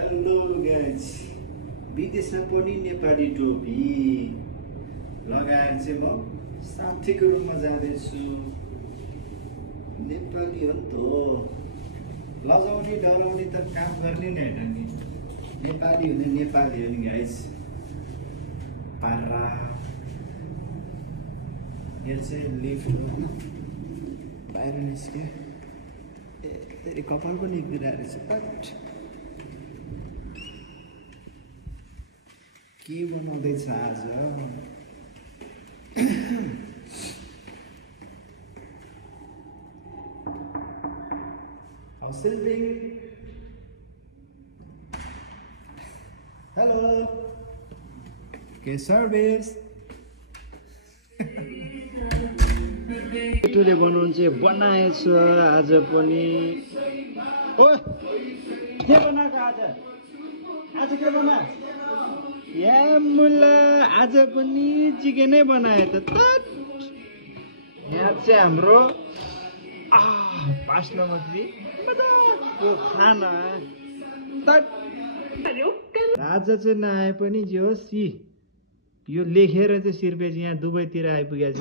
Hello guys विदेशमा पनि नेपाली टोपी लगाएर चाहिँ म साथीको रुममा जाँदैछु। नेपाली हो नि त, लजाउने डराउने त काम गर्ने नै होइन नि। नेपाली हुने नेपाली हो नि गाइज। पारा यो चाहिँ लिफ्ट हो, बाहिर निस्क्यो। तेरि कपाल पनि निक्लिरहेको रहेछ। बट के बनाउँदैछ आज? How's sleeping? Hello. Okay, service. टुले बनाउनु चाहिँ बनाएछ आज पनि। ओ के बनाएको आज? आज के बना? या मुला आज पनि चिकनै बनायो त। यहाँ चाहिँ हाम्रो 5 नम्बर 3 मजाको खाना। आज चाहिँ नआए पनि जे हो सी यो लेखेर चाहिँ सिर्पेज यहाँ दुबईतिर आइपुगेछ।